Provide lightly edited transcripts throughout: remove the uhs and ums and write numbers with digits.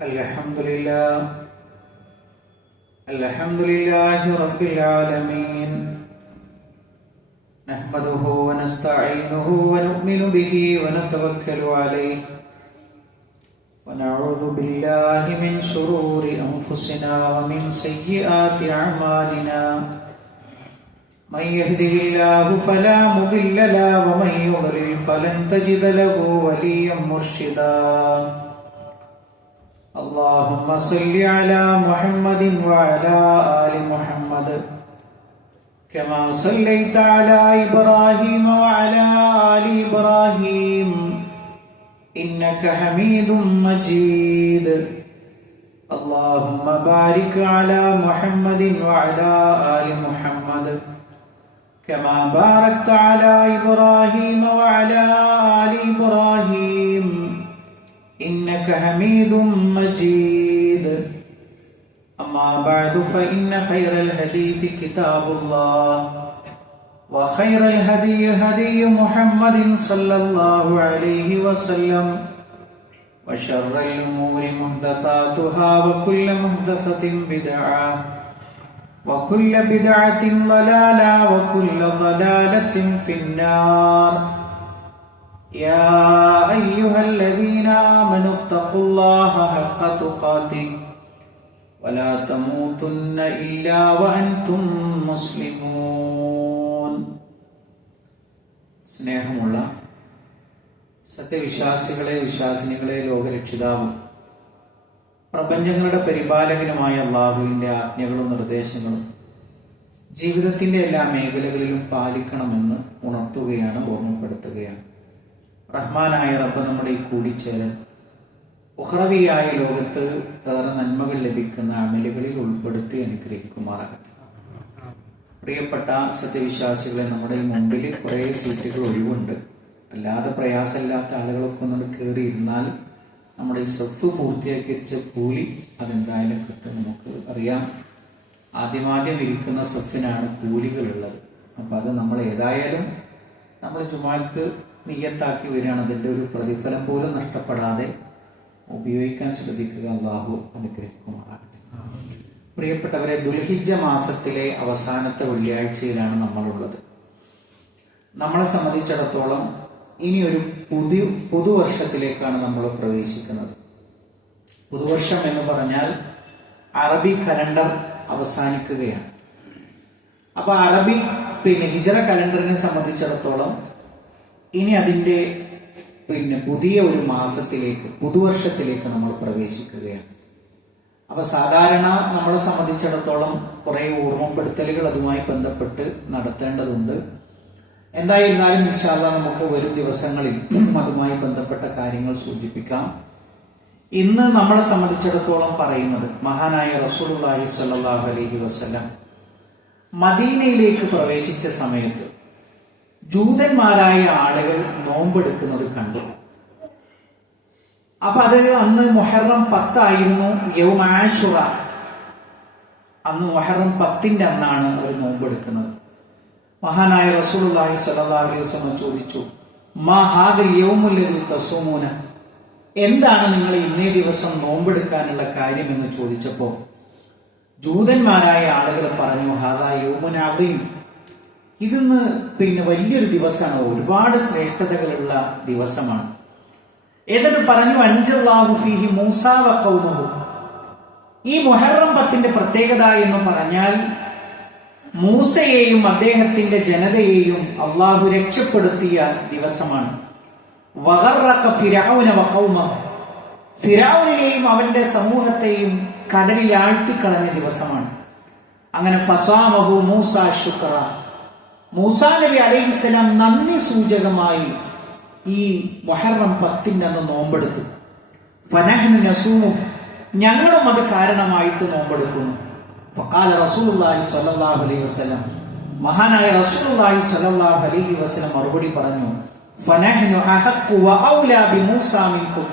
Alhamdulillahi Rabbil Alameen. Nahmaduhu wa nasta'inuhu wa nu'minu bihi wa natawakkalu alayhi. Wa na'udhu billahi min shururi anfusina wa min sayyiati a'malina. Man yahdihillahu fala mudilla lahu wa man yudlil falan tajida lahu waliyyan murshida. Allahumma salli ala Muhammadin wa ala ali Muhammad kama sallaita ala Ibrahim wa ala ali Ibrahim innaka Hamidum Majid. Allahumma barik ala Muhammadin wa ala ali Muhammad kama barakta ala Ibrahim wa ala ali Ibrahim innaka Hamidum Majid. Amma ba'du fa inna khayral hadithi kitabullah wa khayral hadi Muhammadin sallallahu alayhi wa sallam wa sharral umuri muhdathatuha wa kullu muhdathatin bid'ah wa kullu bid'atin dalalah wa kullu dalalatin finnar. يا أيها الذين آمنوا اتقوا الله حق تقاته ولا تموتن إلا وأنتم مسلمون. സ്നേഹമുള്ള സത്യവിശ്വാസികളെ വിശ്വാസിനികളെ ലോകരക്ഷിതാവും പ്രപഞ്ചങ്ങളുടെ പരിപാലകനുമായ അല്ലാഹുവിന്റെ ആജ്ഞകളും നിർദ്ദേശങ്ങളും ജീവിതത്തിന്റെ എല്ലാ മേഖലകളിലും പാലിക്കണമെന്ന് ഉണർത്തുകയാണ്, ഓർമ്മപ്പെടുത്തുകയാണ്. റഹ്മാനായ റബ്ബ് നമ്മുടെ ഈ കൂടിച്ചേരൽ ഉഖ്റവിയായ ലോകത്ത് ഏറെ നന്മകൾ ലഭിക്കുന്ന അമലുകളിൽ ഉൾപ്പെടുത്തി അനുഗ്രഹിക്കുമാറാകട്ടെ. പ്രിയപ്പെട്ട സത്യവിശ്വാസികളെ, നമ്മുടെ ഈ മുമ്പിൽ കുറേ സീറ്റുകൾ ഒഴിവുണ്ട്. അല്ലാതെ പ്രയാസമില്ലാത്ത ആളുകളൊക്കെ ഒന്ന് കയറിയിരുന്നാൽ നമ്മുടെ ഈ സഫ് പൂർത്തീകരിച്ച കൂലി അതെന്തായാലും കിട്ടും. നമുക്ക് അറിയാം, ആദ്യമാദ്യം ഇരിക്കുന്ന സഫിനാണ് കൂലികളുള്ളത്. അപ്പം അത് നമ്മൾ ഏതായാലും നമ്മൾ ജുമാക്ക് നിയ്യത്താക്കി വരികയാണ്. അതിൻ്റെ ഒരു പ്രതിഫലം പോലും നഷ്ടപ്പെടാതെ ഉപയോഗിക്കാൻ ശ്രദ്ധിക്കുക. അല്ലാഹു അനുഗ്രഹിക്കുമാറാകട്ടെ. പ്രിയപ്പെട്ടവരെ, ദുൽഹിജ്ജ മാസത്തിലെ അവസാനത്തെ വെള്ളിയാഴ്ചയിലാണ് നമ്മളുള്ളത്. നമ്മളെ സംബന്ധിച്ചിടത്തോളം ഇനി ഒരു പുതുവർഷത്തിലേക്കാണ് നമ്മൾ പ്രവേശിക്കുന്നത്. പുതുവർഷം എന്ന് പറഞ്ഞാൽ അറബി കലണ്ടർ അവസാനിക്കുകയാണ്. അപ്പൊ അറബി ഹിജ്റ കലണ്ടറിനെ സംബന്ധിച്ചിടത്തോളം ഇനി അതിൻ്റെ പുതിയ ഒരു മാസത്തിലേക്ക്, പുതുവർഷത്തിലേക്ക് നമ്മൾ പ്രവേശിക്കുകയാണ്. അപ്പൊ സാധാരണ നമ്മളെ സംബന്ധിച്ചിടത്തോളം കുറെ ഓർമ്മപ്പെടുത്തലുകൾ അതുമായി ബന്ധപ്പെട്ട് നടത്തേണ്ടതുണ്ട്. എന്തായിരുന്നാലും ഇൻഷാ അല്ലാഹ് നമുക്ക് വരും ദിവസങ്ങളിൽ അതുമായി ബന്ധപ്പെട്ട കാര്യങ്ങൾ സൂചിപ്പിക്കാം. ഇന്ന് നമ്മളെ സംബന്ധിച്ചിടത്തോളം പറയുന്നത് മഹാനായ റസൂലുള്ളാഹി സ്വല്ലല്ലാഹു അലൈഹി വസല്ലം മദീനയിലേക്ക് പ്രവേശിച്ച സമയത്ത് ജൂതന്മാരായ ആളുകൾ നോമ്പെടുക്കുന്നത് കണ്ടു. അപ്പൊ അത് അന്ന് മുഹറം 10 ആയിരുന്നു, യൗമ ആശുറ. അന്ന് മുഹറം 10ന്റെ അന്നാണ് അവർ നോമ്പെടുക്കുന്നത്. മഹാനായ റസൂലുള്ളാഹി സ്വല്ലല്ലാഹു അലൈഹി വസല്ലം ചോദിച്ചു, മാ ഹാദിൽ യൗമുല്ലദീ തസൂമൂന, എന്താണ് നിങ്ങൾ ഇന്നേ ദിവസം നോമ്പെടുക്കാനുള്ള കാര്യം എന്ന് ചോദിച്ചപ്പോൾ ജൂതന്മാരായ ആളുകൾ പറഞ്ഞു, ഹാദാ യൗമുൻ അദീം, ഇതിന്ന് വലിയൊരു ദിവസമാണ്, ഒരുപാട് ശ്രേഷ്ഠതകളുള്ള ദിവസമാണ്. എന്നിട്ട് പറഞ്ഞു, അൻജല്ലാഹു ഫീഹി മൂസാ വ ഖൗമഹു, ഈ മുഹറം 10ന്റെ പ്രത്യേകത എന്ന് പറഞ്ഞാൽ മൂസയെയും അദ്ദേഹത്തിന്റെ ജനതയെയും അള്ളാഹു രക്ഷപ്പെടുത്തിയ ദിവസമാണ്. വഗറക ഫിർഔന വ ഖൗമഹു, ഫിർഔനെയും അവന്റെ സമൂഹത്തെയും കടലിൽ ആഴ്ത്തിക്കളഞ്ഞ ദിവസമാണ്. അങ്ങനെ ഫസാമഹു മൂസ ശുക്ര, മൂസാ നബി അലൈഹിസ്സലാം നന്ദി സൂചകമായി ഈ മുഹറം 10ന്റെ അന്ന് നോമ്പെടുത്തു. ഫനഹ്നു നസൂമു, ഞങ്ങളും അത് കാരണമായിട്ട് നോമ്പെടുക്കുന്നു. ഫഖാല റസൂലുള്ളാഹി സ്വല്ലല്ലാഹു അലൈഹി വസല്ലം, മഹാനായ റസൂലുള്ളാഹി സ്വല്ലല്ലാഹു അലൈഹി വസല്ലം മറുപടി പറഞ്ഞു, ഫനഹ്നു അഹഖു വ ഔലാ ബി മൂസാ മിൻകും,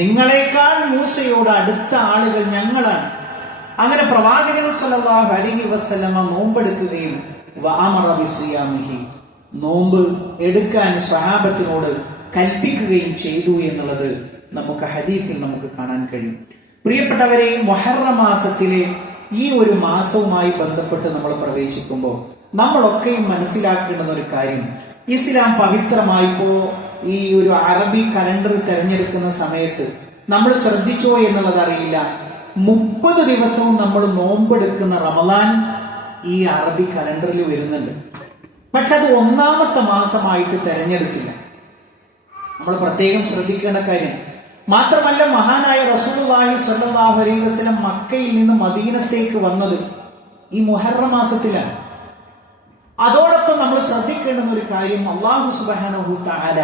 നിങ്ങളെക്കാൾ മൂസയോട് അടുത്ത ആളുകൾ ഞങ്ങളാണ്. അങ്ങനെ പ്രവാചകൻ സ്വല്ലല്ലാഹു അലൈഹി വസല്ലം നോമ്പെടുക്കുകയും വഅമറ ബിസിയാമിഹി, നോമ്പ് എടുക്കാൻ സ്വഹാബത്തിനോട് കൽപ്പിക്കുകയും ചെയ്തു എന്നുള്ളത് നമുക്ക് ഹദീസിൽ നമുക്ക് കാണാൻ കഴിയും. പ്രിയപ്പെട്ടവരെ, മുഹറം മാസത്തിലെ ഈ ഒരു മാസവുമായി ബന്ധപ്പെട്ട് നമ്മൾ പ്രവേശിക്കുമ്പോൾ നമ്മളൊക്കെയും മനസ്സിലാക്കേണ്ടുന്ന ഒരു കാര്യം, ഇസ്ലാം പവിത്രമായിപ്പോ ഈ ഒരു അറബി കലണ്ടർ തിരഞ്ഞെടുക്കുന്ന സമയത്ത് നമ്മൾ ശ്രദ്ധിച്ചോ എന്നുള്ളത് അറിയില്ല, 30 ദിവസവും നമ്മൾ നോമ്പെടുക്കുന്ന റമദാൻ ഈ അറബി കലണ്ടറിൽ വരുന്നുണ്ട്. പക്ഷെ അത് 1ാമത്തെ മാസമായിട്ട് തിരഞ്ഞെടുത്തില്ല. നമ്മൾ പ്രത്യേകം ശ്രദ്ധിക്കേണ്ട കാര്യം. മാത്രമല്ല, മഹാനായ റസൂലുള്ളാഹി സ്വല്ലല്ലാഹു അലൈഹി വസല്ലം മക്കയിൽ നിന്ന് മദീനത്തേക്ക് വന്നത് ഈ മുഹറം മാസത്തിലാണ്. അതോടൊപ്പം നമ്മൾ ശ്രദ്ധിക്കേണ്ടുന്ന ഒരു കാര്യം, അല്ലാഹു സുബ്ഹാനഹു തആല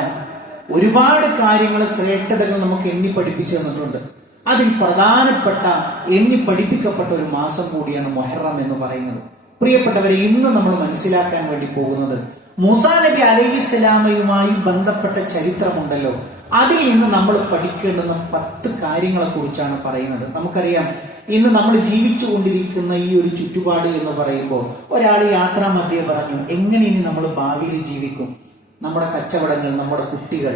ഒരുപാട് കാര്യങ്ങൾ, ശ്രേഷ്ഠതകൾ നമുക്ക് എണ്ണി പഠിപ്പിച്ചു തന്നിട്ടുണ്ട്. അതിൽ പ്രധാനപ്പെട്ട എണ്ണി പഠിപ്പിക്കപ്പെട്ട ഒരു മാസം കൂടിയാണ് മുഹറം എന്ന് പറയുന്നത്. പ്രിയപ്പെട്ടവരെ, ഇന്ന് നമ്മൾ മനസ്സിലാക്കാൻ വേണ്ടി പോകുന്നത് മൂസാ നബി അലൈഹിസ്സലാമയുമായി ബന്ധപ്പെട്ട ചരിത്രമുണ്ടല്ലോ, അതിൽ നിന്ന് നമ്മൾ പഠിക്കേണ്ടുന്ന 10 കാര്യങ്ങളെ കുറിച്ചാണ് പറയുന്നത്. നമുക്കറിയാം, ഇന്ന് നമ്മൾ ജീവിച്ചു കൊണ്ടിരിക്കുന്ന ഈ ഒരു ചുറ്റുപാട് എന്ന് പറയുമ്പോൾ ഒരാൾ യാത്രാമധ്യേ പറഞ്ഞു, എങ്ങനെ ഇനി നമ്മൾ ഭാവിയിൽ ജീവിക്കും? നമ്മുടെ കച്ചവടങ്ങൾ, നമ്മുടെ കുട്ടികൾ,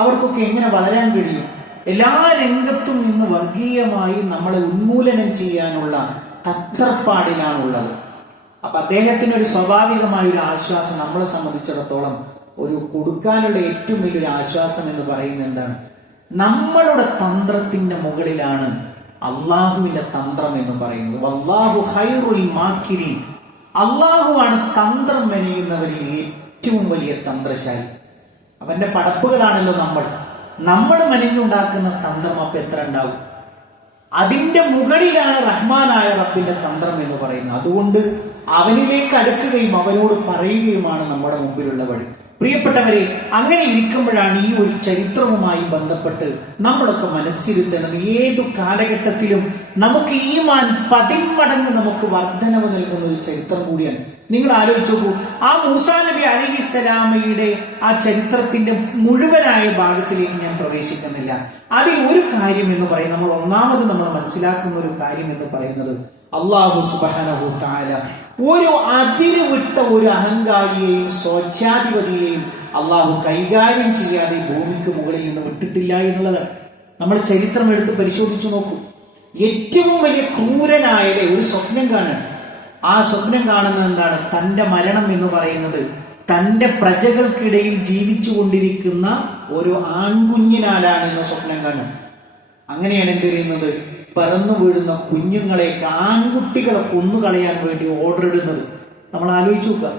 അവർക്കൊക്കെ എങ്ങനെ വളരാൻ കഴിയും? എല്ലാ രംഗത്തും നിന്ന് വർഗീയമായി നമ്മളെ ഉന്മൂലനം ചെയ്യാനുള്ള തത്രപ്പാടിലാണുള്ളത്. അപ്പൊ അദ്ദേഹത്തിന് ഒരു സ്വാഭാവികമായ ഒരു ആശ്വാസം, നമ്മളെ സംബന്ധിച്ചിടത്തോളം ഒരു കൊടുക്കാനുള്ള ഏറ്റവും വലിയൊരു ആശ്വാസം എന്ന് പറയുന്നത് എന്താണ്? നമ്മളുടെ തന്ത്രത്തിന്റെ മുകളിലാണ് അള്ളാഹുവിന്റെ തന്ത്രം എന്ന് പറയുന്നത്. വല്ലാഹു ഖൈറുൽ മാക്കിരീൻ. അള്ളാഹുവാണ് തന്ത്രം മെനയുന്നവരിൽ ഏറ്റവും വലിയ തന്ത്രശാലി. അവന്റെ പടപ്പുകളാണല്ലോ നമ്മൾ മെനഞ്ഞുണ്ടാക്കുന്ന തന്ത്രം അപ്പൊ എത്ര ഉണ്ടാവും? അതിന്റെ മുകളിലാണ് റഹ്മാനായ റബ്ബിന്റെ തന്ത്രം എന്ന് പറയുന്നത്. അതുകൊണ്ട് അവനിലേക്ക് അടുക്കുകയും അവനോട് പറയുകയുമാണ് നമ്മുടെ മുമ്പിലുള്ള വഴി. പ്രിയപ്പെട്ടവരെ, അങ്ങനെ ഇരിക്കുമ്പോഴാണ് ഈ ഒരു ചരിത്രവുമായി ബന്ധപ്പെട്ട് നമ്മളൊക്കെ മനസ്സിരുത്തേണ്ടത്. ഏതു കാലഘട്ടത്തിലും നമുക്ക് ഈമാൻ 10 മടങ്ങ് നമുക്ക് വർധനവ് നൽകുന്ന ഒരു ചരിത്രം കൂടിയാണ്. നിങ്ങൾ ആലോചിച്ച് നോക്കൂ, ആ മൂസാ നബി അലൈഹിസ്സലാമയുടെ ആ ചരിത്രത്തിന്റെ മുഴുവനായ ഭാഗത്തിലേക്ക് ഞാൻ പ്രവേശിക്കുന്നില്ല. അതിൽ ഒരു കാര്യം എന്ന് പറയുന്നത്, നമ്മൾ ഒന്നാമത് നമ്മൾ മനസ്സിലാക്കുന്ന ഒരു കാര്യം എന്ന് പറയുന്നത്, അല്ലാഹു സുബ്ഹാനഹു തആല ഒരു അതിരുവിട്ട ഒരു അഹങ്കാരിയെയും സ്വച്ഛാധിപതിയെയും അള്ളാഹു കൈകാര്യം ചെയ്യാതെ ഭൂമിക്ക് മുകളിൽ നിന്ന് വിട്ടിട്ടില്ല എന്നുള്ളത്. നമ്മൾ ചരിത്രം എടുത്ത് പരിശോധിച്ചു നോക്കൂ. ഏറ്റവും വലിയ ക്രൂരനായ ഒരു സ്വപ്നം കാണാൻ, ആ സ്വപ്നം കാണുന്നത് എന്താണ്? തന്റെ മരണം എന്ന് പറയുന്നത് തന്റെ പ്രജകൾക്കിടയിൽ ജീവിച്ചു കൊണ്ടിരിക്കുന്ന ഒരു ആൺകുഞ്ഞിനാലാണ് എന്ന സ്വപ്നം കാണുന്നത്. അങ്ങനെയാണ് എന്ത് ചെയ്യുന്നത്? പറന്നു വീഴുന്ന കുഞ്ഞുങ്ങളെയൊക്കെ, ആൺകുട്ടികളെ കൊന്നുകളയാൻ വേണ്ടി ഓർഡർ ഇടുന്നത്. നമ്മൾ ആലോചിച്ചു നോക്കുക.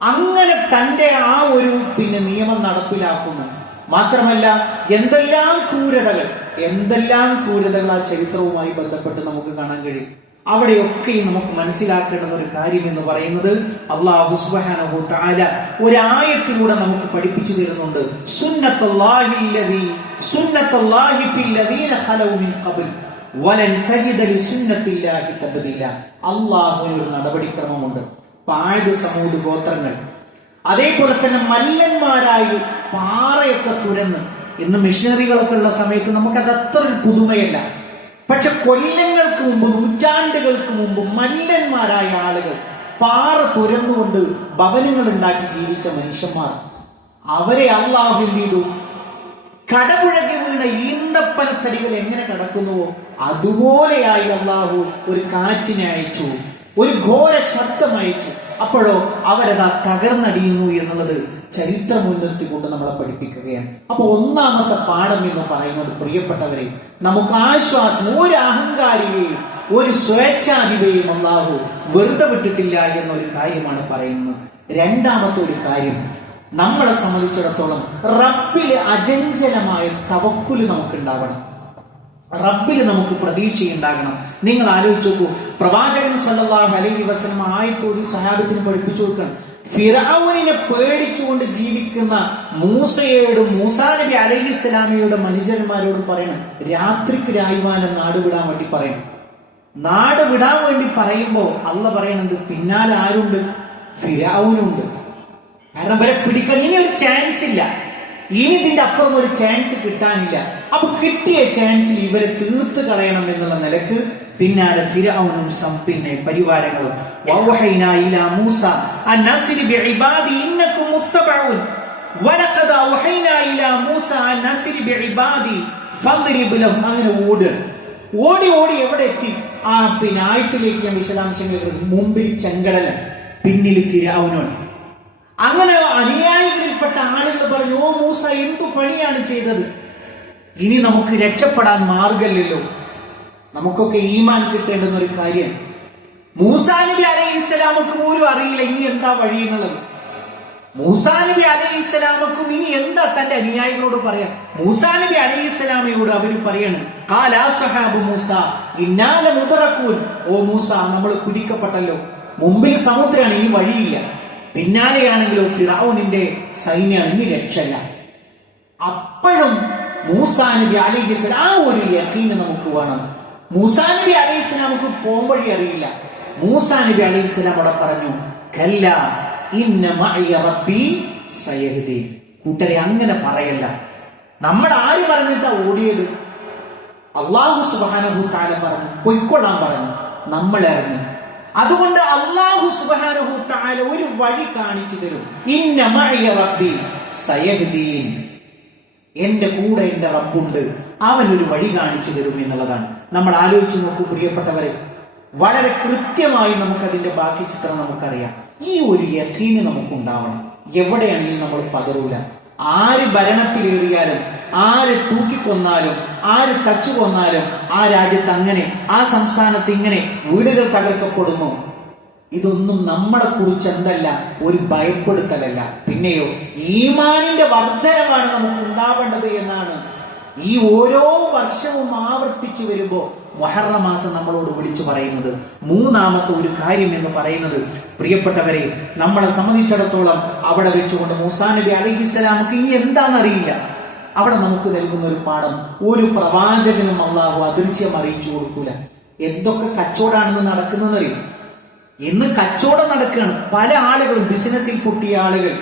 അങ്ങനെ തന്റെ ആ ഒരു നിയമം നടപ്പിലാക്കുന്നു. മാത്രമല്ല, എന്തെല്ലാം ക്രൂരതകൾ ആ ചരിത്രവുമായി ബന്ധപ്പെട്ട് നമുക്ക് കാണാൻ കഴിയും. അവിടെയൊക്കെ നമുക്ക് മനസ്സിലാക്കേണ്ടുന്ന ഒരു കാര്യം എന്ന് പറയുന്നത്, അല്ലാഹു സുബ്ഹാനഹു തആല ഒരായത്തിലൂടെ നമുക്ക് പഠിപ്പിച്ചു തരുന്നുണ്ട്. സുന്നത്തുല്ലാഹി ഫിൽ ലദീന ഖലൗ മിൻ ഖബൽ വലൻ തജിദ ലിസുന്നത്തില്ലാഹി തബ്ദീല. അല്ലാഹുവിന് ഒരു നടപടിക്രമമുണ്ട്. പാഴ് സമൂദ് ഗോത്രങ്ങൾ, അതേപോലെ തന്നെ മല്ലന്മാരായി പാറയൊക്കെ തുരന്ന്, ഇന്ന് മിഷനറികളൊക്കെ ഉള്ള സമയത്ത് നമുക്കത് അത്ര ഒരു പുതുമയല്ല. പക്ഷെ കൊല്ലങ്ങൾക്ക് മുമ്പ്, നൂറ്റാണ്ടുകൾക്ക് മുമ്പ് മല്ലന്മാരായ ആളുകൾ പാറ തുരന്നുകൊണ്ട് ഭവനങ്ങൾ ഉണ്ടാക്കി ജീവിച്ച മനുഷ്യന്മാർ, അവരെ അള്ളാഹു എന്ത് ചെയ്തു? കടപുഴകി വീണ ഈന്തപ്പനത്തടികൾ എങ്ങനെ കടക്കുന്നുവോ അതുപോലെയായി അള്ളാഹു ഒരു കാറ്റിനെ അയച്ചു, ഒരു ഘോര ശബ്ദം അയച്ചു. അപ്പോഴോ അവരതാ തകർന്നടിയുന്നു എന്നുള്ളത് ചരിത്രം മുൻനിർത്തിക്കൊണ്ട് നമ്മളെ പഠിപ്പിക്കുകയാണ്. അപ്പൊ ഒന്നാമത്തെ പാഠം എന്ന് പറയുന്നത്, പ്രിയപ്പെട്ടവരെ, നമുക്ക് ആശ്വാസം, ഒരു അഹങ്കാരിയെയും ഒരു സ്വേച്ഛാധിപതിയെയും അല്ലാഹു വെറുതെ വിട്ടിട്ടില്ല എന്നൊരു കാര്യമാണ് പറയുന്നത്. രണ്ടാമത്തെ ഒരു കാര്യം, നമ്മളെ സംബന്ധിച്ചിടത്തോളം റബ്ബിൽ അചഞ്ചലമായ തവക്കുല് നമുക്ക് ഉണ്ടാവണം. റബ്ബിൽ നമുക്ക് പ്രതീക്ഷയുണ്ടാകണം. നിങ്ങൾ ആലോചിച്ച് നോക്കൂ, പ്രവാചകൻ സല്ലല്ലാഹു അലൈഹി വസല്ലം ആയത്തോതി സഹാബത്തിന് പഠിപ്പിച്ചു കൊടുക്കണം. ഫിർഔനിനെ പേടിച്ചുകൊണ്ട് ജീവിക്കുന്ന മൂസാ നബി അലൈഹിസ്സലാമയുടെ മനുജന്മാരോട് പറയണം, രാത്രിക്ക് രായുവാനം നാട് വിടാൻ വേണ്ടി പറയണം. നാട് വിടാൻ വേണ്ടി പറയുമ്പോ അള്ള പറയണത്, പിന്നാലെ ആരുണ്ട്? ഫിർഔനുണ്ട്. കാരണം ഇവരെ പിടിക്കാൻ ഇനി ഒരു ചാൻസ് ഇല്ല, ഇനി ഇതിന്റെ അപ്പുറം ഒരു ചാൻസ് കിട്ടാനില്ല. അപ്പൊ കിട്ടിയ ചാൻസിൽ ഇവരെ തീർത്ത് കളയണം എന്നുള്ള നിലക്ക് പിന്നാലെ ഫിർഔനും പിന്നെ പരിവാരങ്ങളും വവഹൈനാ ഇലാ മൂസ അൻ അസ്രി ബിഇബാദി ഇന്നകും മുത്തബഊൻ വലഖദ വഹൈനാ ഇലാ മൂസ അൻ അസ്രി ബിഇബാദി ഫദ്രിബ് ലഹും. അങ്ങനെ ഓട്. ഓടി ഓടി എവിടെ എത്തി? ആയത്തിലേക്ക് ഞാൻ വിശദാംശങ്ങൾ. മുമ്പിൽ ചെങ്കടല, പിന്നിൽ ഫിർഔൻ. അങ്ങനെ അനുയായികളിൽപ്പെട്ട ആളുകൾ പറഞ്ഞു, ഓ മൂസ, എന്തു പണിയാണ് ചെയ്തത്? ഇനി നമുക്ക് രക്ഷപ്പെടാൻ മാർഗമില്ലല്ലോ. നമുക്കൊക്കെ ഈമാൻ കിട്ടേണ്ടുന്ന ഒരു കാര്യം. മൂസാ നബി അലൈഹിസ്സലാമക്ക് പോലും അറിയില്ല ഇനി എന്താ വഴി എന്നുള്ളത്. മൂസാ നബി അലൈഹിസ്സലാമക്കും ഇനി എന്താ തന്റെ അനുയായികളോട് പറയാം? മൂസാ നബി അലൈഹിസ്സലാമയോട് അവർ പറയാണ്, ഖാലാ സഹാബു മൂസ ഇന്നാ ലമുദ്റകൂൻ. ഓ മൂസ, നമ്മൾ പിടിക്കപ്പെട്ടല്ലോ. മുമ്പിൽ സമുദ്രമാണ്, ഇനി വഴിയില്ല. പിന്നാലെയാണെങ്കിലോ ഫിർഔനിന്റെ സൈന്യമാണ്, ഇനി രക്ഷല്ല. അപ്പോഴും മൂസാ നബി അലൈഹിസ്സലാം ആ ഒരു യഖീൻ നമുക്ക് വേണം. മൂസാ നബി അലൈഹിസ്സലാമക്ക് പോംവഴി അറിയില്ല. മൂസാ നബി അലൈഹിസ്സലാം അവിടെ പറഞ്ഞു, കല്ല ഇന്ന മഅയ റബ്ബി സയഹ്ദീൻ. കൂട്ടരെ, അങ്ങനെ പറയല്ല. നമ്മൾ ആര് പറഞ്ഞിട്ടാ ഓടിയത്? അല്ലാഹു സുബ്ഹാനഹു തആല പറഞ്ഞു, പൊയ്ക്കൊള്ളാൻ പറഞ്ഞു. നമ്മൾ ഇറങ്ങി. അതുകൊണ്ട് അല്ലാഹു സുബ്ഹാനഹു തആല ഒരു വഴി കാണിച്ചു തരും. ഇന്ന മഅയ റബ്ബി സയഹ്ദീൻ. എന്റെ കൂടെ എന്റെ റബ്ബുണ്ട്, അവൻ ഒരു വഴി കാണിച്ചു തരും എന്നുള്ളതാണ്. നമ്മൾ ആലോചിച്ച് നോക്കൂ പ്രിയപ്പെട്ടവരെ, വളരെ കൃത്യമായി നമുക്കതിന്റെ ബാക്കി ചിത്രം നമുക്കറിയാം. ഈ ഒരു യഖീന് നമുക്കുണ്ടാവണം. എവിടെയാണെങ്കിലും നമ്മൾ പതറൂല. ആര് ഭരണത്തിലേറിയാലും, ആര് തൂക്കിക്കൊന്നാലും, ആര് തച്ചു കൊന്നാലും, ആ രാജ്യത്ത് അങ്ങനെ, ആ സംസ്ഥാനത്ത് ഇങ്ങനെ വീടുകൾ തകർക്കപ്പെടുന്നു. ഇതൊന്നും നമ്മളെ കുറിച്ച് എന്തല്ല, ഒരു ഭയപ്പെടുത്തലല്ല, പിന്നെയോ ഈമാനിന്റെ വർധനമാണ് നമുക്ക് ഉണ്ടാവേണ്ടത് എന്നാണ് ഈ ഓരോ വർഷവും ആവർത്തിച്ചു വരുമ്പോ മുഹറം മാസം നമ്മളോട് വിളിച്ചു പറയുന്നത്. മൂന്നാമത്തെ ഒരു കാര്യം എന്ന് പറയുന്നത്, പ്രിയപ്പെട്ടവരെ, നമ്മളെ സംബന്ധിച്ചിടത്തോളം അവിടെ വെച്ചുകൊണ്ട് മൂസാ നബി അലൈഹിസ്സലാമക്ക് ഇനി എന്താണെന്നറിയില്ല. അവിടെ നമുക്ക് നൽകുന്ന ഒരു പാഠം, ഒരു പ്രവാചകനും അള്ളാഹു അദൃശ്യം അറിയിച്ചു കൊടുക്കൂല. എന്തൊക്കെ കച്ചവടമാണെന്ന് നടക്കുന്നതറിയും. ഇന്ന് കച്ചവടം നടക്കുകയാണ്. പല ആളുകളും, ബിസിനസ്സിൽ പൊട്ടിയ ആളുകൾ,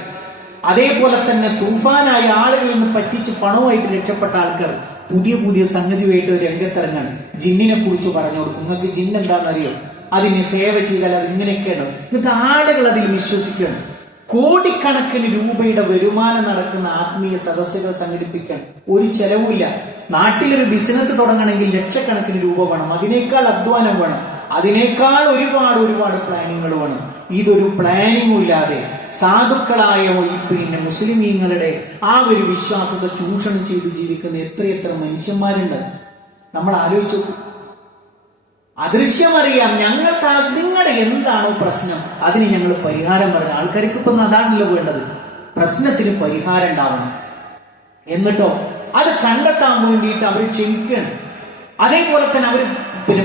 അതേപോലെ തന്നെ തൂഫാനായ ആളുകളിൽ നിന്ന് പറ്റിച്ച് പണവുമായിട്ട് രക്ഷപ്പെട്ട ആൾക്കാർ പുതിയ പുതിയ സംഗതിയുമായിട്ട് രംഗത്തിറങ്ങാണ്. ജിന്നിനെ കുറിച്ച് പറഞ്ഞു കൊടുക്കും. നിങ്ങൾക്ക് ജിന്ന് എന്താണെന്നറിയോ? അതിനെ സേവ ചെയ്താൽ അത് ഇങ്ങനെയൊക്കെയാണ്. എന്നിട്ട് ആളുകൾ അതിൽ വിശ്വസിക്കുകയാണ്. കോടിക്കണക്കിന് രൂപയുടെ വരുമാനം നടക്കുന്ന ആത്മീയ സദസ്സുകൾ സംഘടിപ്പിക്കാൻ ഒരു ചെലവുമില്ല. നാട്ടിലൊരു ബിസിനസ് തുടങ്ങണമെങ്കിൽ ലക്ഷക്കണക്കിന് രൂപ വേണം. അതിനേക്കാൾ അധ്വാനം വേണം. അതിനേക്കാൾ ഒരുപാട് പ്ലാനിങ്ങൾ വേണം. ഇതൊരു പ്ലാനിങ്ങും ഇല്ലാതെ സാധുക്കളായ മുസ്ലിമീങ്ങളുടെ ആ ഒരു വിശ്വാസത്തെ ചൂഷണം ചെയ്ത് ജീവിക്കുന്ന എത്രയെത്ര മനുഷ്യന്മാരുണ്ട്. നമ്മൾ ആലോചിച്ചു. അദൃശ്യമറിയാം ഞങ്ങൾക്ക്. നിങ്ങളുടെ എന്താണോ പ്രശ്നം, അതിന് ഞങ്ങൾ പരിഹാരം പറയാം. ആൾക്കാർക്ക് ഇപ്പൊ അതാണല്ലോ വേണ്ടത്. പ്രശ്നത്തിന് പരിഹാരം ഉണ്ടാവണം. എന്നിട്ടോ അത് കണ്ടെത്താൻ വേണ്ടിയിട്ട് അവർ ക്ഷമിക്കണം. അതേപോലെ തന്നെ അവർ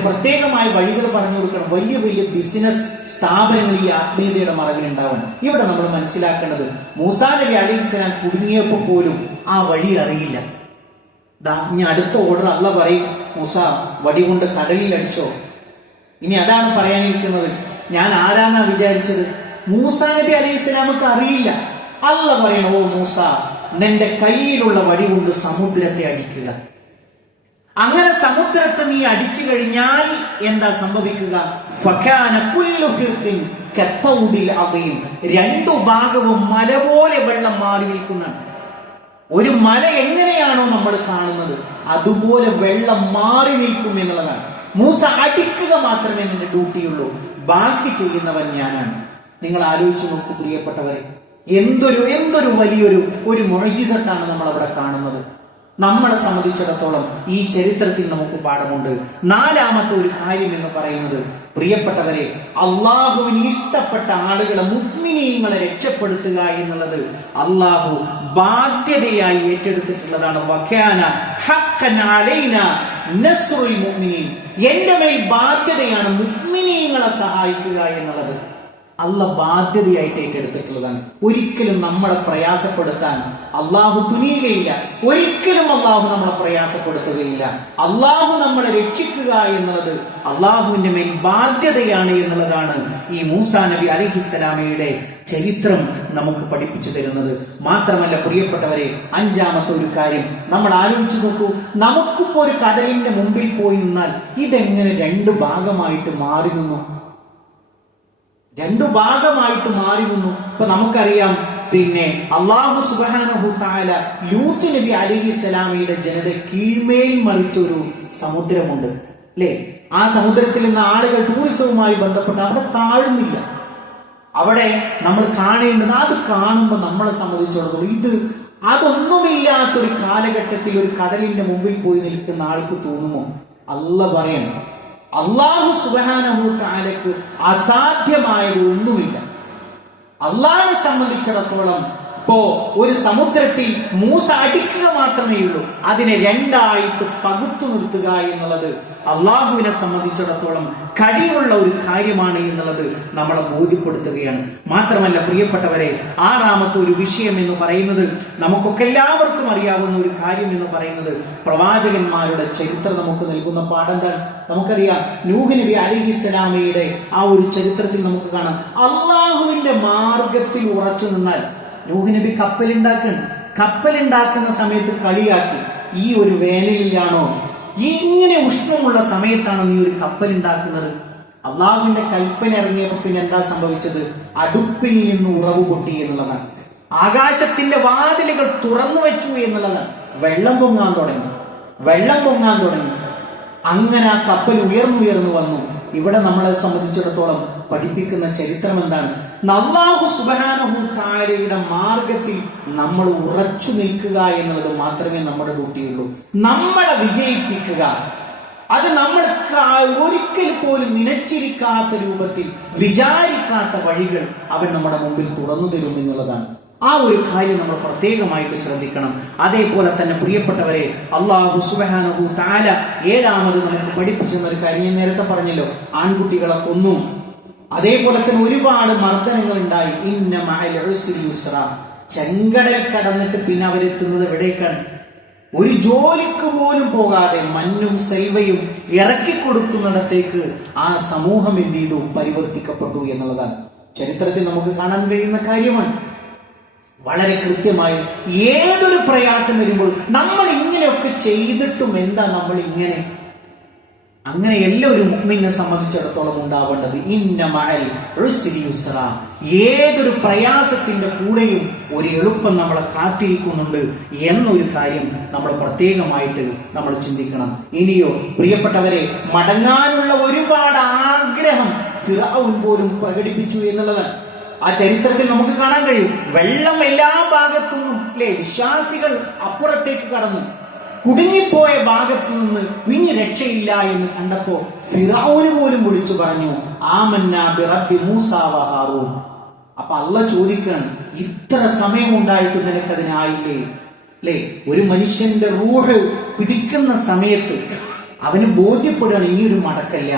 പ്രത്യേകമായ വഴികൾ പറഞ്ഞു കൊടുക്കണം. വലിയ വലിയ ബിസിനസ് സ്ഥാപനങ്ങൾ ഈ ആത്മീയതയുടെ മറവിലുണ്ടാവണം. ഇവിടെ നമ്മൾ മനസ്സിലാക്കേണ്ടത്, മൂസാ നബി അലൈഹിസ്സലാം കുടുങ്ങിയപ്പോൾ പോലും ആ വഴി അറിയില്ല. ഇനി അടുത്ത ഓർഡർ അല്ല പറയും, മൂസ വടി കൊണ്ട് കടലിൽ അടിച്ചോ. ഇനി അതാണ് പറയാനിരിക്കുന്നത്. ഞാൻ ആരാന്നാ വിചാരിച്ചത്? മൂസാ നബി അലൈഹിസ്സലാമക്ക് അറിയില്ല. അല്ല പറയണം, ഓ മൂസ, നിന്റെ കയ്യിലുള്ള വടി കൊണ്ട് സമുദ്രത്തെ അടിക്കുക. അങ്ങനെ സമുദ്രത്തെ നീ അടിച്ചു കഴിഞ്ഞാൽ എന്താ സംഭവിക്കുക? ഫകാന കുല്ലു ഫിർഖിൻ കത്തൗദിൽ അദീം. രണ്ടു ഭാഗവും മല പോലെ വെള്ളം മാറി നിൽക്കുന്ന ഒരു മല എങ്ങനെയാണോ നമ്മൾ കാണുന്നത്, അതുപോലെ വെള്ളം മാറി നിൽക്കും എന്നുള്ളതാണ്. മൂസ അടിക്കുക മാത്രമേ നിന്റെ ഡ്യൂട്ടിയുള്ളൂ, ബാക്കി ചെയ്യുന്നവൻ ഞാനാണ്. നിങ്ങൾ ആലോചിച്ചു നോക്കൂ പ്രിയപ്പെട്ടവരെ, എന്തൊരു വലിയൊരു മുഅ്ജിസത്താണ് നമ്മൾ അവിടെ കാണുന്നത്. നമ്മളെ സംബന്ധിച്ചിടത്തോളം ഈ ചരിത്രത്തിൽ നമുക്ക് പാഠമുണ്ട്. നാലാമത്തെ ഒരു കാര്യം എന്ന് പറയുന്നത്, പ്രിയപ്പെട്ടവരെ, അള്ളാഹുവിന് ഇഷ്ടപ്പെട്ട ആളുകളെ, മുഅ്മിനീങ്ങളെ രക്ഷപ്പെടുത്തുക എന്നുള്ളത് അള്ളാഹു ബാധ്യതയായി ഏറ്റെടുത്തിട്ടുള്ളതാണ്. വകാന ഹഖ്ഖൻ അലൈനാ നസ്റുൽ മുഅ്മിനീൻ. എന്റെ മേൽ ബാധ്യതയാണ് മുഅ്മിനീങ്ങളെ സഹായിക്കുക എന്നുള്ളത്. അള്ളാഹ് ബാധ്യതയായിട്ട് ഏറ്റെടുത്തിട്ടുള്ളതാണ്. ഒരിക്കലും നമ്മളെ പ്രയാസപ്പെടുത്താൻ അള്ളാഹു തുനിയുകയില്ല. ഒരിക്കലും അള്ളാഹു നമ്മളെ പ്രയാസപ്പെടുത്തുകയില്ല. അള്ളാഹു നമ്മളെ രക്ഷിക്കുക എന്നുള്ളത് അള്ളാഹുവിന്റെ മേൽ ബാധ്യതയാണ് എന്നുള്ളതാണ് ഈ മൂസാ നബി അലൈഹിസ്സലാമയുടെ ചരിത്രം നമുക്ക് പഠിപ്പിച്ചു തരുന്നത്. മാത്രമല്ല പ്രിയപ്പെട്ടവരെ, അഞ്ചാമത്തെ ഒരു കാര്യം നമ്മൾ ആലോചിച്ചു നോക്കൂ. നമുക്കിപ്പോ ഒരു കടലിന്റെ മുമ്പിൽ പോയി നിന്നാൽ ഇതെങ്ങനെ രണ്ടു ഭാഗമായിട്ട് മാറി നിന്നു? രണ്ടു ഭാഗമായിട്ട് മാറി നിന്നു. ഇപ്പൊ നമുക്കറിയാം, പിന്നെ അല്ലാഹു സുബ്ഹാനഹു തആല ലൂത്ത് നബി അലൈഹിസ്സലാമയുടെ ജനത കീഴ്മേൽ മറിച്ച ഒരു സമുദ്രമുണ്ട്. അല്ലേ? ആ സമുദ്രത്തിൽ നിന്ന് ആളുകൾ ടൂറിസവുമായി ബന്ധപ്പെട്ട് അവിടെ താഴുന്നില്ല. അവിടെ നമ്മൾ കാണേണ്ടത്, അത് കാണുമ്പോൾ നമ്മളെ സംബന്ധിച്ചിടത്തോളം അതൊന്നുമില്ലാത്തൊരു കാലഘട്ടത്തിൽ ഒരു കടലിന്റെ മുമ്പിൽ പോയി നിൽക്കുന്ന ആൾക്ക് തോന്നുമോ? പറയണം, അല്ലാഹു സുബ്ഹാനഹു തആലക്ക് അസാധ്യമായത് ഒന്നുമില്ല. അല്ലാഹുവിനെ സംബന്ധിച്ചിടത്തോളം ഇപ്പോ ഒരു സമുദ്രത്തിൽ മൂസ അടിക്കുക മാത്രമേ ഉള്ളൂ, അതിനെ രണ്ടായിട്ട് പകുത്തു നിർത്തുക എന്നുള്ളത് അള്ളാഹുവിനെ സംബന്ധിച്ചിടത്തോളം കഴിവുള്ള ഒരു കാര്യമാണ് എന്നുള്ളത് നമ്മളെ ബോധ്യപ്പെടുത്തുകയാണ്. മാത്രമല്ല പ്രിയപ്പെട്ടവരെ, ആറാമത്തെ ഒരു വിഷയം എന്ന് പറയുന്നത്, നമുക്കൊക്കെ എല്ലാവർക്കും അറിയാവുന്ന ഒരു കാര്യം എന്ന് പറയുന്നത്, പ്രവാചകന്മാരുടെ ചരിത്രം നമുക്ക് നൽകുന്ന പാഠം എന്താണ്? നമുക്കറിയാം, നൂഹ് നബി അലൈഹിസ്സലാമയുടെ ആ ഒരു ചരിത്രത്തിൽ നമുക്ക് കാണാം, അള്ളാഹുവിന്റെ മാർഗത്തിൽ ഉറച്ചു നിന്നാൽ. നൂഹ് നബി കപ്പലുണ്ടാക്കുന്ന സമയത്ത് കളിയാക്കി, ഈ ഒരു വേനലിലാണോ, ഇങ്ങനെ ഉഷ്ണമുള്ള സമയത്താണോ നീ ഒരു കപ്പലുണ്ടാക്കുന്നത്? അള്ളാഹുവിന്റെ കൽപ്പന ഇറങ്ങിയപ്പോ പിന്നെ എന്താ സംഭവിച്ചത്? അടുപ്പിൽ നിന്ന് ഉറവ് പൊട്ടി എന്നുള്ളതാണ്. ആകാശത്തിന്റെ വാതിലുകൾ തുറന്നു വെച്ചു എന്നുള്ളതാണ്. വെള്ളം പൊങ്ങാൻ തുടങ്ങി. അങ്ങനെ ആ കപ്പൽ ഉയർന്നു വന്നു. ഇവിടെ നമ്മളെ സംബന്ധിച്ചിടത്തോളം പഠിപ്പിക്കുന്ന ചരിത്രം എന്താണ്? അല്ലാഹു സുബ്ഹാനഹു തആലയുടെ മാർഗത്തിൽ നമ്മൾ ഉറച്ചു നിൽക്കുക എന്നുള്ളത് മാത്രമേ നമ്മുടെ ഡ്യൂട്ടിയുള്ളൂ. നമ്മളെ വിജയിപ്പിക്കുക, അത് നമ്മൾ ഒരിക്കൽ പോലും നനച്ചിരിക്കാത്ത രൂപത്തിൽ, വിചാരിക്കാത്ത വഴികൾ അവൻ നമ്മുടെ മുമ്പിൽ തുറന്നു തരും എന്നുള്ളതാണ്. ആ ഒരു കാര്യം നമ്മൾ പ്രത്യേകമായിട്ട് ശ്രദ്ധിക്കണം. അതേപോലെ തന്നെ പ്രിയപ്പെട്ടവരെ, അല്ലാഹു സുബ്ഹാനഹു തആല ഏഴാമത് നമുക്ക് പഠിപ്പിച്ചെന്ന ഒരു കാര്യം ഞാൻ നേരത്തെ പറഞ്ഞല്ലോ, ആൺകുട്ടികളെ കൊന്നു. അതേപോലെ തന്നെ ഒരുപാട് മർദ്ദനങ്ങൾ ഉണ്ടായി. ഇന്ന മഅൽ ഉസ്രി യുസ്ര. ചെങ്കടൽ കടന്നിട്ട് പിന്നെ അവരെത്തുന്നത് എവിടേക്കാണ്? ഒരു ജോലിക്ക് പോലും പോകാതെ മഞ്ഞും സെൽവയും ഇറക്കി കൊടുക്കുന്നിടത്തേക്ക് ആ സമൂഹം എന്ത് ചെയ്തു? പരിവർത്തിക്കപ്പെട്ടു എന്നുള്ളതാണ് ചരിത്രത്തിൽ നമുക്ക് കാണാൻ കഴിയുന്ന കാര്യമാണ്. വളരെ കൃത്യമായി ഏതൊരു പ്രയാസം വരുമ്പോൾ നമ്മൾ ഇങ്ങനെയൊക്കെ ചെയ്തിട്ടും എന്താ നമ്മൾ അങ്ങനെയല്ല ഒരു മുഅ്മിനെ സംബന്ധിച്ചിടത്തോളം ഉണ്ടാവേണ്ടത്. ഇന്ന മഅൽ ഉസ്രി യുസ്ര. ഏതൊരു പ്രയാസത്തിന്റെ കൂടെയും ഒരു എളുപ്പം നമ്മളെ കാത്തിരിക്കുന്നുണ്ട് എന്നൊരു കാര്യം നമ്മൾ പ്രത്യേകമായിട്ട് നമ്മൾ ചിന്തിക്കണം. ഇനിയോ പ്രിയപ്പെട്ടവരെ, മടങ്ങാനുള്ള ഒരുപാട് ആഗ്രഹം ഫിർഔൻ പോലും പ്രകടിപ്പിച്ചു എന്നുള്ളതാണ്. ആ ചരിത്രത്തിൽ നമുക്ക് കാണാൻ കഴിയും. വെള്ളം എല്ലാ ഭാഗത്തുനിന്നും, വിശ്വാസികൾ അപ്പുറത്തേക്ക് കടന്നു. കുടുങ്ങിപ്പോയ ഭാഗത്തു നിന്ന് ഇനി രക്ഷയില്ല എന്ന് കണ്ടപ്പോ ഫിറഔന് പോലും വിളിച്ചു പറഞ്ഞു, ആമന്നാ ബിറബ്ബി മൂസ വ ഹാറൂൻ. അപ്പൊ അല്ലാഹ് ചോദിക്കുകയാണ്, ഇത്ര സമയം ഉണ്ടായിട്ട് നിനക്കതിനായില്ലേ? ഒരു മനുഷ്യന്റെ റൂഹ് പിടിക്കുന്ന സമയത്ത് അവന് ബോധ്യപ്പെടുകയാണ് ഇനിയൊരു മടക്കല്ല.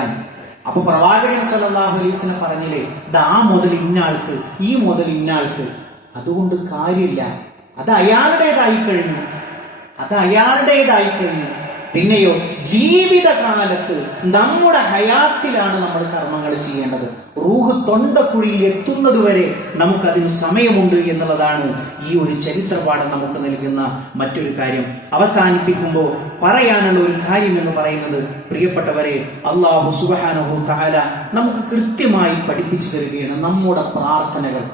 അപ്പൊ പ്രവാചകൻ സല്ലല്ലാഹു അലൈഹി വസല്ലം പറഞ്ഞില്ലേ, ദാ മുതൽ ഇന്നാൾക്ക്, ഈ മുതൽ ഇന്നാൾക്ക്. അതുകൊണ്ട് കാര്യമില്ല, അത് അയാളുടേതായി കഴിഞ്ഞു. പിന്നെയോ ജീവിതകാലത്ത് നമ്മുടെ ഹയാത്തിലാണ് നമ്മൾ കർമ്മങ്ങൾ ചെയ്യേണ്ടത്. റൂഹ് തൊണ്ടക്കുഴിയിൽ എത്തുന്നത് വരെ നമുക്കതിന് സമയമുണ്ട് എന്നുള്ളതാണ് ഈ ഒരു ചരിത്രപാഠം നമുക്ക് നൽകുന്ന മറ്റൊരു കാര്യം. അവസാനിപ്പിക്കുമ്പോൾ പറയാനുള്ള ഒരു കാര്യം എന്ന് പറയുന്നത്, പ്രിയപ്പെട്ടവരെ, അല്ലാഹു സുബ്ഹാനഹു തആല നമുക്ക് കൃത്യമായി പഠിപ്പിച്ചു തരികയാണ് നമ്മുടെ പ്രാർത്ഥനകൾ.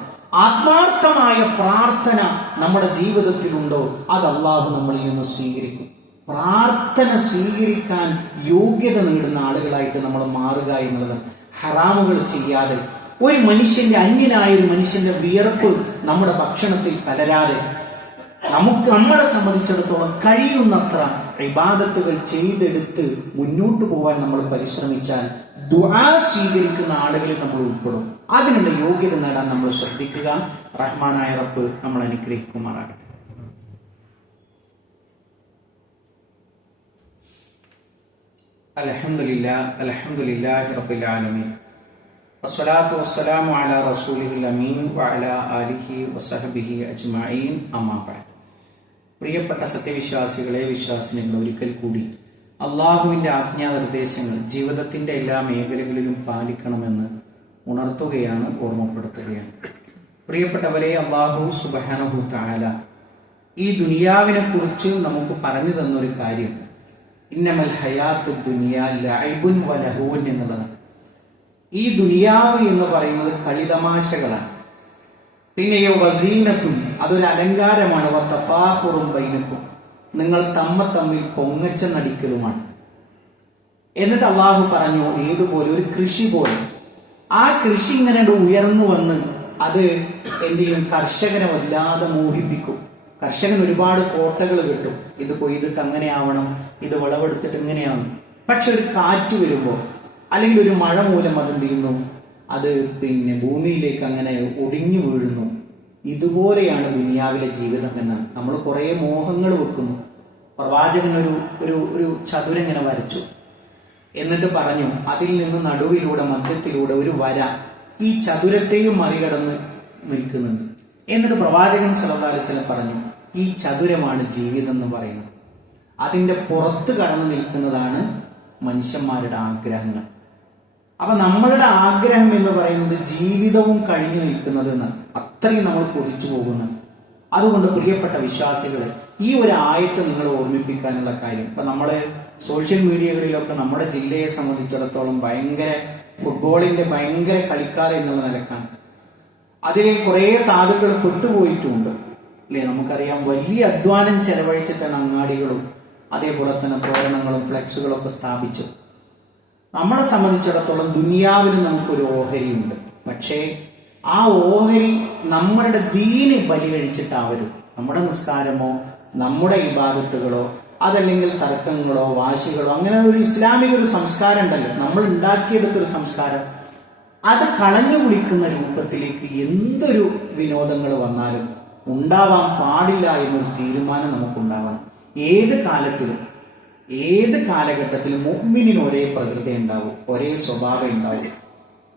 ആത്മാർത്ഥമായ പ്രാർത്ഥന നമ്മുടെ ജീവിതത്തിലുണ്ടോ, അത് അല്ലാഹു നമ്മളിൽ നിന്ന് സ്വീകരിക്കും. പ്രാർത്ഥന സ്വീകരിക്കാൻ യോഗ്യത നേടുന്ന ആളുകളായിട്ട് നമ്മൾ മാറുക എന്നുള്ളത്, ഹറാമുകൾ ചെയ്യാതെ, ഒരു മനുഷ്യന്റെ അന്യനായ ഒരു മനുഷ്യന്റെ വിയർപ്പ് നമ്മുടെ ഭക്ഷണത്തിൽ കലരാതെ, നമ്മളെ സംബന്ധിച്ചിടത്തോളം കഴിയുന്നത്ര ഇബാദത്തുകൾ ചെയ്തെടുത്ത് മുന്നോട്ട് പോകാൻ നമ്മൾ പരിശ്രമിച്ചാൽ ദുആ സ്വീകരിക്കുന്ന ആളുകളിൽ നമ്മൾ ഉൾപ്പെടും. അതിനുള്ള യോഗ്യത നേടാൻ നമ്മൾ ശ്രദ്ധിക്കുക. റഹ്മാനായ റബ്ബ് നമ്മൾ അനുഗ്രഹിക്കുമാറാകട്ടെ. അൽഹംദുലില്ലാഹി റബ്ബിൽ ആലമീൻ വസ്സലാത്തു വസ്സലാമു അലാ റസൂലിഹിൽ അമീൻ വഅലാ ആലിഹി വസഹബിഹി അജ്മഈൻ. അമ്മാ ബഅദ്. പ്രിയപ്പെട്ട സത്യവിശ്വാസികളെ, വിശ്വാസിനികൾ, ഒരിക്കൽ കൂടി അള്ളാഹുവിന്റെ ആജ്ഞാനിർദ്ദേശങ്ങൾ ജീവിതത്തിന്റെ എല്ലാ മേഖലകളിലും പാലിക്കണമെന്ന് ഉണർത്തുകയാണ്, ഓർമ്മപ്പെടുത്തുകയാണ്. പ്രിയപ്പെട്ടവരെ, അല്ലാഹു സുബ്ഹാനഹു തആല ഈ ദുനിയാവിനെ കുറിച്ച് നമുക്ക് പറഞ്ഞു തന്നൊരു കാര്യം, ഇന്നമൽ ഹയാത്തു ദുനിയാ ലഅബുൻ വലഹുൻ എന്നുള്ളതാണ്. ഈ ദുനിയാവ് എന്ന് പറയുന്നത് കളിതമാശകളാണ്. പിന്നെയോ വസീനത്തുൻ, അതൊരു അലങ്കാരമാണ്. വതഫാഖുറും ബൈനക്കും, നിങ്ങൾ തമ്മിൽ പൊങ്ങച്ച നടിക്കലുമാണ്. എന്നിട്ട് അള്ളാഹു പറഞ്ഞു, ഏതുപോലെ ഒരു കൃഷി പോലെ. ആ കൃഷി ഇങ്ങനെ ഉയർന്നു വന്ന് അത് എന്ത് ചെയ്യും? കർഷകനെ വല്ലാതെ മോഹിപ്പിക്കും. കർഷകൻ ഒരുപാട് കോട്ടകൾ കിട്ടും, ഇത് കൊയ്തിട്ട് അങ്ങനെ ആവണം, ഇത് വിളവെടുത്തിട്ട് ഇങ്ങനെയാവണം. പക്ഷെ ഒരു കാറ്റ് വരുമ്പോൾ അല്ലെങ്കിൽ ഒരു മഴ മൂലം അതെന്ത് ചെയ്യുന്നു? അത് ഭൂമിയിലേക്ക് അങ്ങനെ ഒടിഞ്ഞു വീഴുന്നു. ഇതുപോലെയാണ് ദുനിയാവിലെ ജീവിതം എന്നാണ്. നമ്മൾ കുറെ മോഹങ്ങൾ വെക്കുന്നു. പ്രവാചകൻ ഒരു ചതുരങ്ങനെ വരച്ചു, എന്നിട്ട് പറഞ്ഞു അതിൽ നിന്ന് നടുവിലൂടെ മധ്യത്തിലൂടെ ഒരു വര ഈ ചതുരത്തെയും മറികടന്ന് നിൽക്കുന്നുണ്ട്. എന്നിട്ട് പ്രവാചകൻ സല്ലല്ലാഹു അലൈഹി വസല്ലം പറഞ്ഞു, ഈ ചതുരമാണ് ജീവിതം എന്ന് പറയുന്നത്. അതിന്റെ പുറത്ത് കടന്നു നിൽക്കുന്നതാണ് മനുഷ്യന്മാരുടെ ആഗ്രഹങ്ങൾ. അപ്പൊ നമ്മളുടെ ആഗ്രഹം എന്ന് പറയുന്നത് ജീവിതവും കഴിഞ്ഞു നിൽക്കുന്നത് എന്നാണ്. അത്രയും നമ്മൾ കൊതിച്ചു പോകുന്നു. അതുകൊണ്ട് പ്രിയപ്പെട്ട വിശ്വാസികൾ, ഈ ഒരു ആയത്ത് നിങ്ങൾ ഓർമ്മിപ്പിക്കാനുള്ള കാര്യം, ഇപ്പൊ നമ്മള് സോഷ്യൽ മീഡിയകളിലൊക്കെ നമ്മുടെ ജില്ലയെ സംബന്ധിച്ചിടത്തോളം ഫുട്ബോളിന്റെ ഭയങ്കര കളിക്കാർ എന്നുള്ള നിലക്കാണ്. അതിൽ കുറെ സാധുക്കൾ പെട്ടുപോയിട്ടുണ്ട് അല്ലെ? നമുക്കറിയാം, വലിയ അധ്വാനം ചെലവഴിച്ചിട്ടാണ് അങ്ങാടികളും അതേപോലെ തന്നെ തോരണങ്ങളും ഫ്ലെക്സുകളും ഒക്കെ സ്ഥാപിച്ചു. നമ്മളെ സംബന്ധിച്ചിടത്തോളം ദുനിയാവിന് നമുക്കൊരു ഓഹരിയുണ്ട്. പക്ഷേ ആ ഓഹരി നമ്മളുടെ ദീന് ബലി കഴിച്ചിട്ടാവരും. നമ്മുടെ നിസ്കാരമോ നമ്മുടെ ഇബാദത്തുകളോ അതല്ലെങ്കിൽ തർക്കങ്ങളോ വാശികളോ, അങ്ങനെ ഒരു ഇസ്ലാമിക ഒരു സംസ്കാരം ഉണ്ടല്ലോ, നമ്മൾ ഉണ്ടാക്കിയെടുത്തൊരു സംസ്കാരം, അത് കളഞ്ഞു കുളിക്കുന്ന രൂപത്തിലേക്ക് എന്തൊരു വിനോദങ്ങൾ വന്നാലും ഉണ്ടാവാൻ പാടില്ല എന്നൊരു തീരുമാനം നമുക്കുണ്ടാവണം. ഏത് കാലത്തിലും ഏത് കാലഘട്ടത്തിലും മുഅ്മിനിന് ഒരേ പ്രകൃതി ഉണ്ടാവും, ഒരേ സ്വഭാവം ഉണ്ടാവും.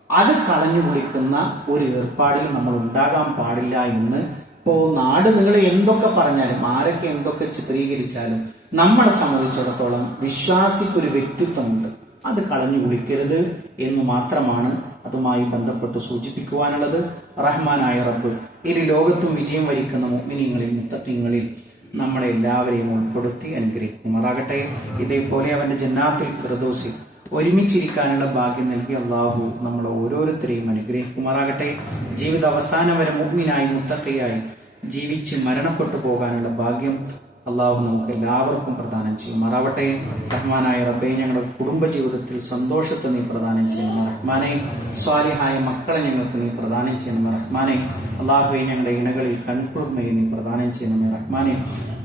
അത് കളഞ്ഞു കുളിക്കുന്ന ഒരു ഏർപ്പാടിൽ നമ്മൾ ഉണ്ടാകാൻ പാടില്ല എന്ന് ഇപ്പോ നാട് നിങ്ങൾ എന്തൊക്കെ പറഞ്ഞാലും ആരൊക്കെ എന്തൊക്കെ ചിത്രീകരിച്ചാലും നമ്മളെ സംബന്ധിച്ചിടത്തോളം വിശ്വാസിക്കൊരു വ്യക്തിത്വമുണ്ട്. അത് കളഞ്ഞു കുളിക്കരുത് എന്ന് മാത്രമാണ് അതുമായി ബന്ധപ്പെട്ട് സൂചിപ്പിക്കുവാനുള്ളത്. റഹ്മാനായ റബ്ബ് ഇരു ലോകത്തും വിജയം വരിക്കുന്ന മുഅ്മിനീങ്ങളിൽ മുത്തഖീങ്ങളിൽ നമ്മളെ എല്ലാവരെയും ഉൾപ്പെടുത്തി അനുഗ്രഹിക്കുമാറാകട്ടെ. ഇതേപോലെ അവന്റെ ജന്നാത്തുൽ ഫിർദൗസിൽ ഒരുമിച്ചിരിക്കാനുള്ള ഭാഗ്യം നൽകി അള്ളാഹു നമ്മളെ ഓരോരുത്തരെയും അനുഗ്രഹിക്കുമാറാകട്ടെ. ജീവിത അവസാനം വരെ മുഅ്മിനായി മുത്തഖിയായി ജീവിച്ച് മരണപ്പെട്ടു പോകാനുള്ള ഭാഗ്യം അള്ളാഹു നമുക്ക് എല്ലാവർക്കും പ്രദാനം ചെയ്യുമാറാവട്ടെ. റഹ്മാനായ റബ്ബേ, ഞങ്ങളുടെ കുടുംബ ജീവിതത്തിൽ സന്തോഷത്തെ നീ പ്രദാനം ചെയ്യണം റഹ്മാനെ. സ്വാലിഹായ മക്കളെ ഞങ്ങൾക്ക് നീ പ്രദാനം ചെയ്യണം റഹ്മാനെ. അള്ളാഹുവെ, ഞങ്ങളുടെ ഇണകളിൽ കൺകുളിർമയെ നീ പ്രദാനം ചെയ്യണം റഹ്മാനെ.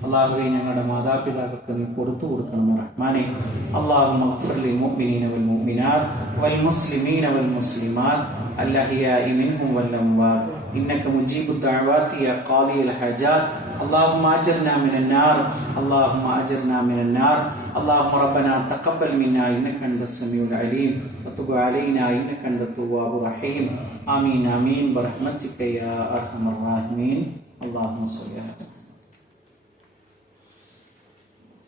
അള്ളാഹുവെ, ഞങ്ങളുടെ മാതാപിതാക്കൾക്ക് നീ പുറത്തു കൊടുക്കണം റഹ്മാനെ. അല്ലാഹുമ്മ ഗ്ഫിർ ലിൽ മുഅ്മിനീന വൽ മുഅ്മിനാത്ത് വൽ മുസ്ലിമീന വൽ മുസ്ലിമാത്ത് അൽഅഹ്യാഇ മിൻഹും വൽ അംവാത്ത് ഇന്നക മുജീബു ദഅവാതി യാ ഖാദിയൽ ഹജാത്ത്. اللهم اجرنا من النار، اللهم اجرنا من النار. اللهم ربنا تقبل منا انك انت السميع العليم وتب علينا انك انت التواب الرحيم. امين امين برحمتك يا ارحم الراحمين. اللهم صل على